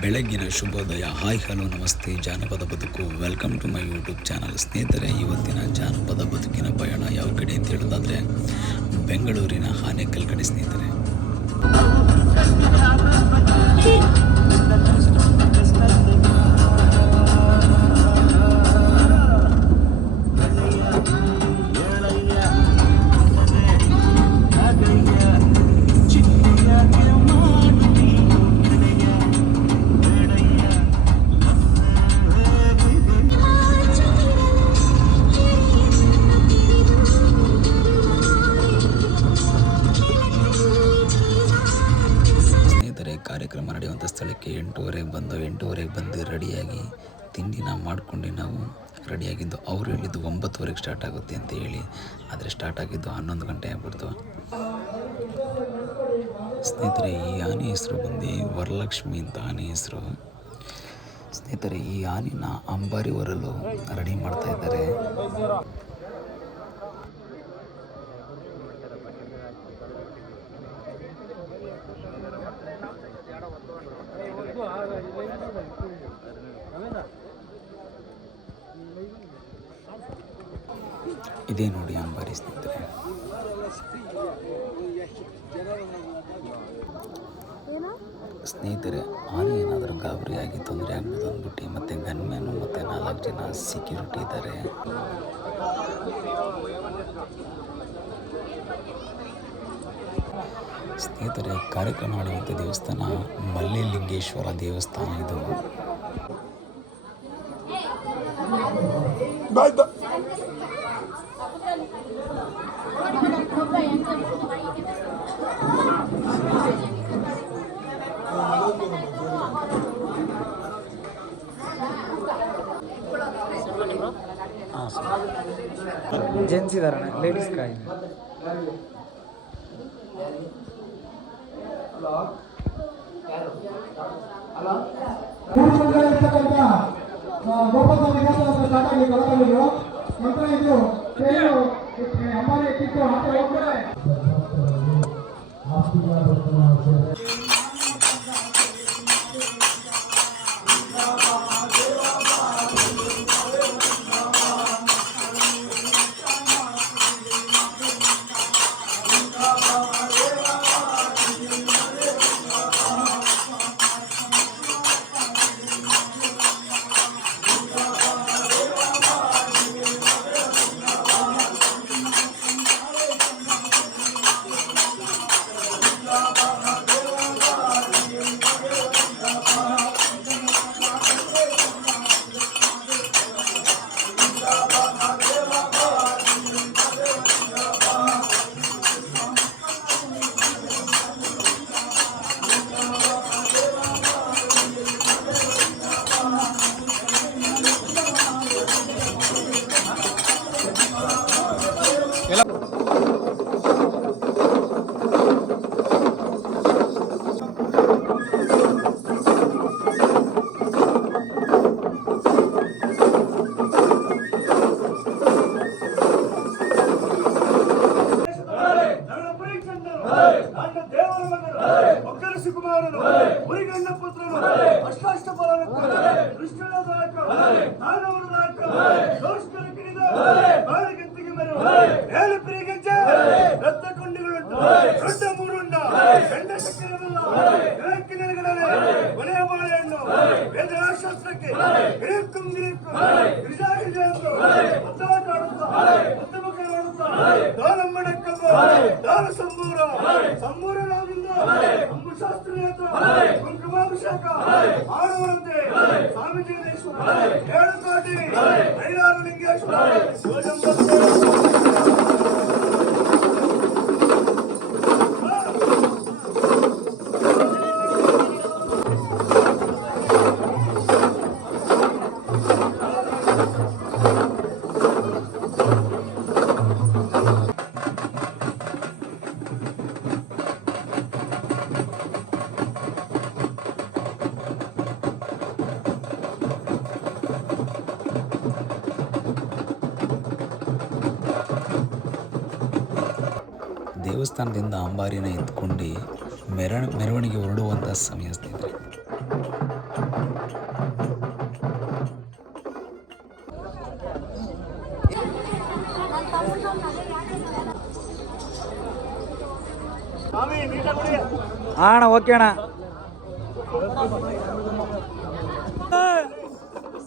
ಬೆಳಗ್ಗಿನ ಶುಭೋದಯ. Hi hello ನಮಸ್ತೆ ಜಾನಪದ ಬದುಕು. Welcome to my YouTube channel. ಸ್ನೇಹಿತರೆ, ಇವತ್ತಿನ ಜಾನಪದ ಬದುಕಿನ ಪಯಣ ಯಾವ ಕಡೆ ಅಂತ ಹೇಳೋದಾದರೆ ಬೆಂಗಳೂರಿನ ಆನೇಕಲ್ ಕಡೆ ಸ್ನೇಹಿತರೆ. ಕಾರ್ಯಕ್ರಮ ನಡೆಯುವಂಥ ಸ್ಥಳಕ್ಕೆ 8:30 ಬಂದು ರೆಡಿಯಾಗಿ ತಿಂಡಿನ ಮಾಡ್ಕೊಂಡು ನಾವು ರೆಡಿಯಾಗಿದ್ದು. ಅವ್ರು ಹೇಳಿದ್ದು 9:00 ಸ್ಟಾರ್ಟ್ ಆಗುತ್ತೆ ಅಂತ ಹೇಳಿ, ಆದರೆ ಸ್ಟಾರ್ಟ್ ಆಗಿದ್ದು 11 ಗಂಟೆ ಆಗ್ಬಿಡ್ತು ಸ್ನೇಹಿತರೆ. ಈ ಆನೆ ಹೆಸರು ಬಂದು ವರಲಕ್ಷ್ಮಿ ಅಂತ ಆನೆ ಹೆಸರು ಸ್ನೇಹಿತರೆ. ಈ ಆನೆನ ಅಂಬಾರಿ ಹೊರಲು ರೆಡಿ ಮಾಡ್ತಾ ಇದ್ದಾರೆ. ಇದೇ ನೋಡಿ ಅಂಬಾರಿ ಸ್ನೇಹಿತರೆ. ಸ್ನೇಹಿತರೆ, ಆನೆ ಏನಾದರೂ ಗಾಬರಿಯಾಗಿ ತೊಂದರೆ ಆಗ್ಬೋದು ಅಂದ್ಬಿಟ್ಟು ಮತ್ತು ಗನ್ಮ್ಯಾನು ಮತ್ತು 4 ಜನ ಸೆಕ್ಯೂರಿಟಿ ಇದ್ದಾರೆ. ಸ್ನೇಹಿತರೆ, ಕಾರ್ಯಕ್ರಮ ನಡೆಯುವಂಥ ದೇವಸ್ಥಾನ ಮಲ್ಲೇಲಿಂಗೇಶ್ವರ ದೇವಸ್ಥಾನ ಇದು. ಜೆಂಟ್ಸ್ ಇದಾರೆ, ಲೇಡೀಸ್ ಕಾಯಿ. ಕುಂಕುಮಾಭಿಷೇಕ ಮಾಡುವಂತೆ ಸ್ವಾಮಿ ಜಗದೀಶ್ವರ ಹೇಳುತ್ತೀವಿ. ಐದಾರು ಲಿಂಗೇಶ್ವರ ದೇವಸ್ಥಾನದಿಂದ ಅಂಬಾರಿನ ಎತ್ಕೊಂಡು ಮೆರವಣಿಗೆ ಹೊರಡುವಂಥ ಸಮಯ ಸ್ನೇಹಿತರೆ. ಅಣ್ಣ ಓಕೆ ಅಣ್ಣ.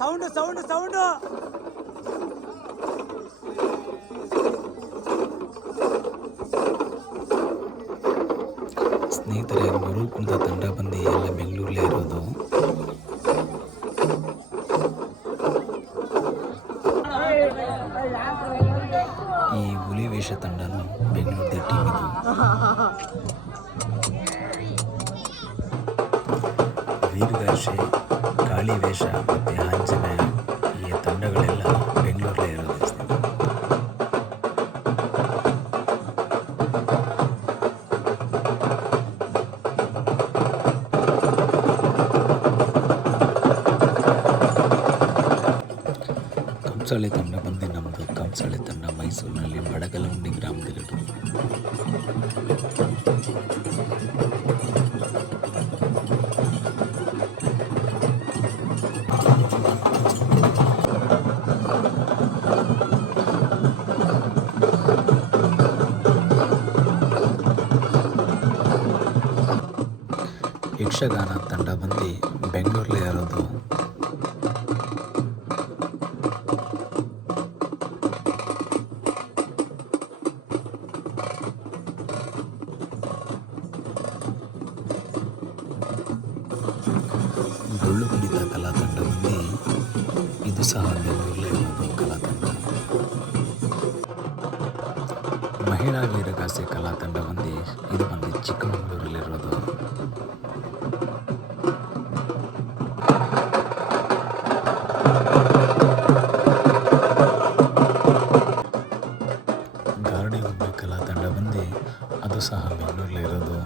Sound sound sound. ಸ್ನೇಹಿತರೆ, ಮರುಕುಂದ ತಂಡ ಬಂದು ಎಲ್ಲ ಬೆಂಗಳೂರಲ್ಲೇ ಇರೋದು. ಈ ಹುಲಿ ವೇಷ ತಂಡನೂ ಬೆಂಗಳೂರದೇ ಟೀಮ್ ಇದು. ವೀರಗಾಸೆ, ಕಾಳಿ ವೇಷ ಮತ್ತು ಆಂಜನೇಯ ಈ ತಂಡಗಳೆಲ್ಲ ಬೆಂಗಳೂರಲ್ಲೇ ಇರೋದು. ಕಂಸಾಳೆ ತಂಡ ಬಂದು ನಮ್ಮದು ಕಂಸಾಳೆ ತಂಡ ಮೈಸೂರಿನಲ್ಲಿ ಬಡಗಲಹುಂಡಿ ಗ್ರಾಮದಲ್ಲಿರೋದು. ಯಕ್ಷಗಾನ ತಂಡ ಬಂದು ಬೆಂಗಳೂರಲ್ಲೇ ಇರೋದು. ಡೊಳ್ಳು ಕುಣಿತ ಕಲಾ ತಂಡ ಬಂದು ಇದು ಸಹ ಬೆಂಗಳೂರಲ್ಲೇ ಇರೋದು ಕಲಾ ತಂಡ. ಮಹಿಳಾ ವೀರಗಾಸೆ ಕಲಾ ತಂಡ ಬಂದು ಇದು ಬಂದು ಚಿಕ್ಕಮಗಳೂರಲ್ಲಿರೋದು. ಗಾರ್ಡಿಗೊಬ್ಬೆ ಕಲಾ ತಂಡ ಬಂದು ಅದು ಸಹ ಬೆಂಗಳೂರಲ್ಲೇ ಇರೋದು.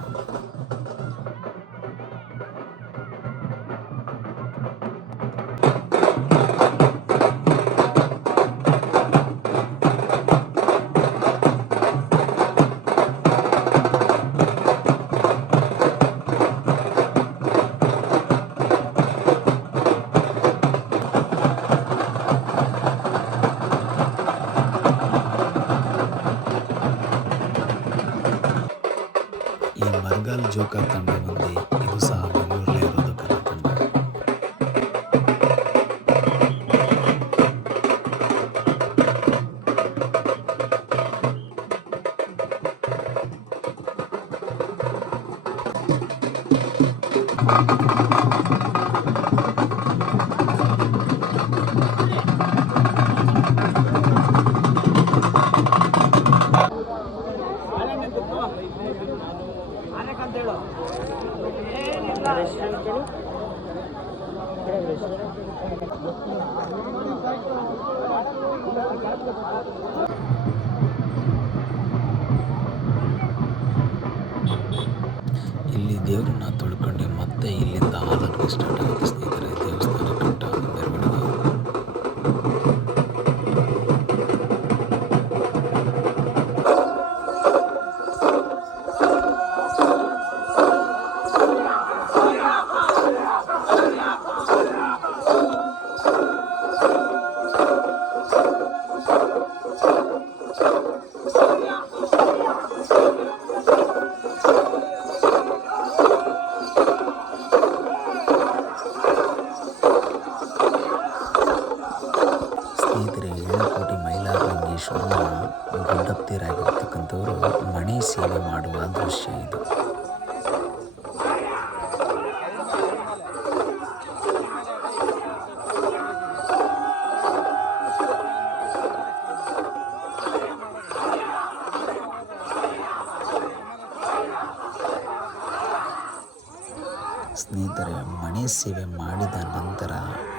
ಈ ಮರ್ಗಾಲ್ ಜೋಕರ್ ತಂಡ ಬಂದು ಇದು ಸಹ ಬೆಂಗಳೂರಲ್ಲೇ ಇರೋದು ಕಲಾ ತಂಡ. ಇಲ್ಲಿ ದೇವರನ್ನ ತೊಳ್ಕೊಂಡು ಮತ್ತೆ ಇಲ್ಲಿಂದ ಆಲೂರಿಗೆ ಸ್ಟಾರ್ಟ್ ಆಗುತ್ತೆ ಸ್ನೇಹಿತರೆ. ದೇವಸ್ಥಾನ ಕಟ್ಟ ಮೆರವಣಿಗೆ. ಸ್ನೇಹಿತರೆ, 7 ಕೋಟಿ ಮೈಲಾರಲಿಂಗೇಶ್ವರನ ಗುಡ್ಡಪ್ತೀರಾಗಿರ್ತಕ್ಕಂಥವರು ಮಣಿ ಸೇವೆ ಮಾಡುವ ದೃಶ್ಯ ಇದು. ಸ್ನೇಹಿತರೆ, ಮಣಿ ಸೇವೆ ಮಾಡಿದ ನಂತರ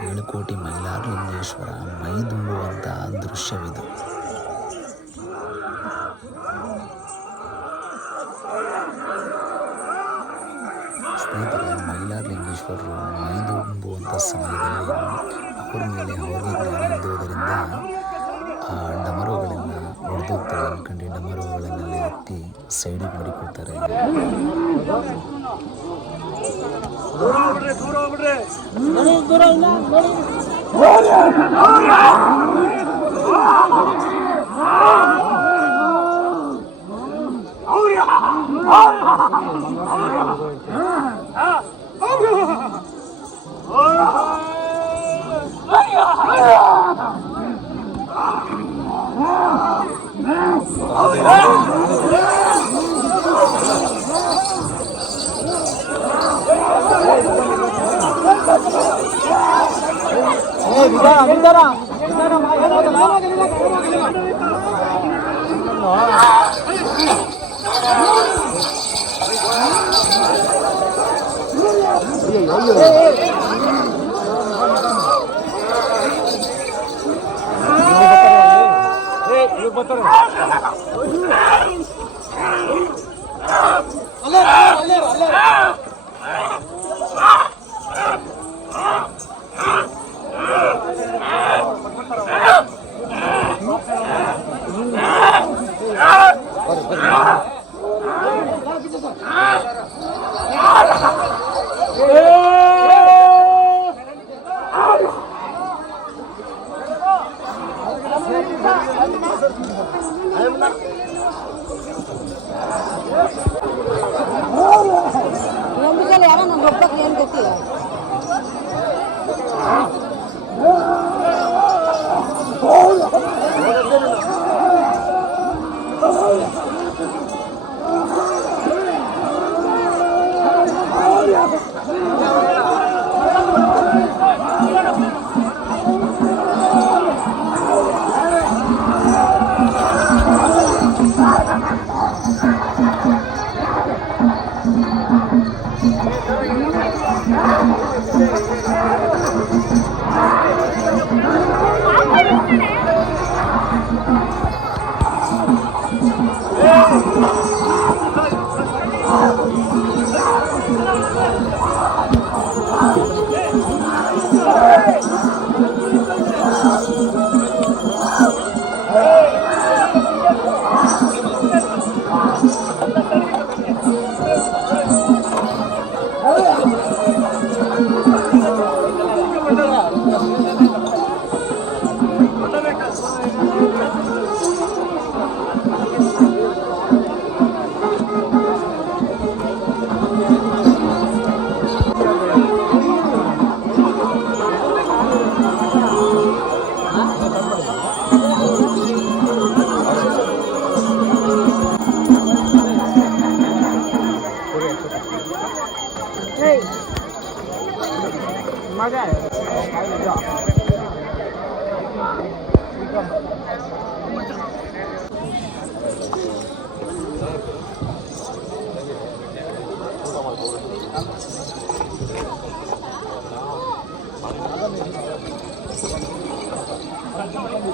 7 ಕೋಟಿ ಮೈಲಾರಲಿಂಗೇಶ್ವರ ಮೈದುಂಬುವಂಥ ದೃಶ್ಯವಿದು. ಸ್ನೇಹಿತರೆ, ಮೈಲಾರಲಿಂಗೇಶ್ವರರು ಮೈದುಂಬುವಂಥ ಸಮಯದಲ್ಲಿ ಅವ್ರ ಮೇಲೆ ಅವ್ರಿಗೆ ಜ್ಞಾನ ಇದ್ದುದರಿಂದ ಆ ಡಮರುಗಳೆಲ್ಲ ಹೊಡೆದೋಗ್ತವೆ ಅಂದ್ಕೊಂಡು ಡಮರುಗಳನ್ನೆಲ್ಲ ಎತ್ತಿ ಸೈಡಿಗೆ ಮಡಿಕೊಳ್ತಾರೆ. ದೂರ ಹೋಗ್ಬಿಡ್ರಿ. ಯಾರೋ ನನ್ನ ಒಬ್ಬಕ್ಕೆ ಏನು ಗೊತ್ತಿಲ್ಲ.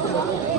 Gracias.